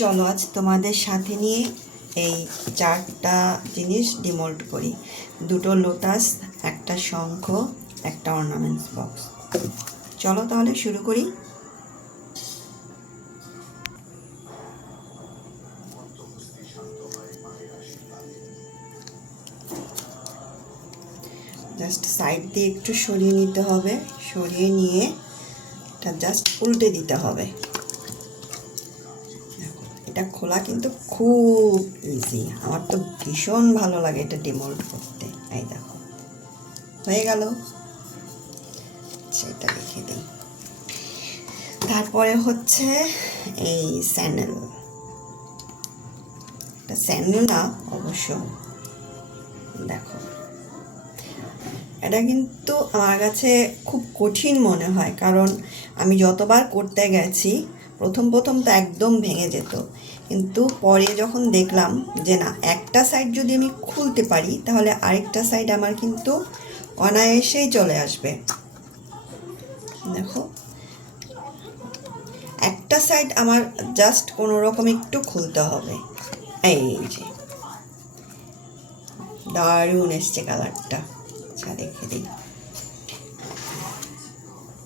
চলো আজ তোমাদের সাথে নিয়ে এই 4টা জিনিস ডিমোল্ড করি। 2টো লোটাস, একটা শঙ্খ, একটা অর্নামেন্টস বক্স। চলো তাহলে শুরু করি। জাস্ট সাইড দিয়ে একটু সরিয়ে নিতে হবে, সরিয়ে নিয়ে এটা জাস্ট উল্টে দিতে হবে। এটা খোলা কিন্তু খুব ইজি, আমার তো ভীষণ ভালো লাগে এটা ডিমোল্ড করতে। এই দেখো হয়ে গেল, সেটা রেখে দিই। তারপরে হচ্ছে এই স্যান্ডেল, এটা স্যান্ডেল না অবশ্য, দেখো এটা কিন্তু আমার কাছে খুব কঠিন মনে হয়, কারণ আমি যতবার করতে গেছি প্রথম তো একদম ভেঙে যেত, কিন্তু পরে যখন দেখলাম যে না, একটা সাইড যদি আমি খুলতে পারি তাহলে আরেকটা সাইড আমার কিন্তু অনায়াসেই চলে আসবে। দেখো একটা সাইড আমার জাস্ট কোনো রকম একটু খুলতে হবে। এই যে দারুণ এসছে কালারটা, আচ্ছা রেখে দিই।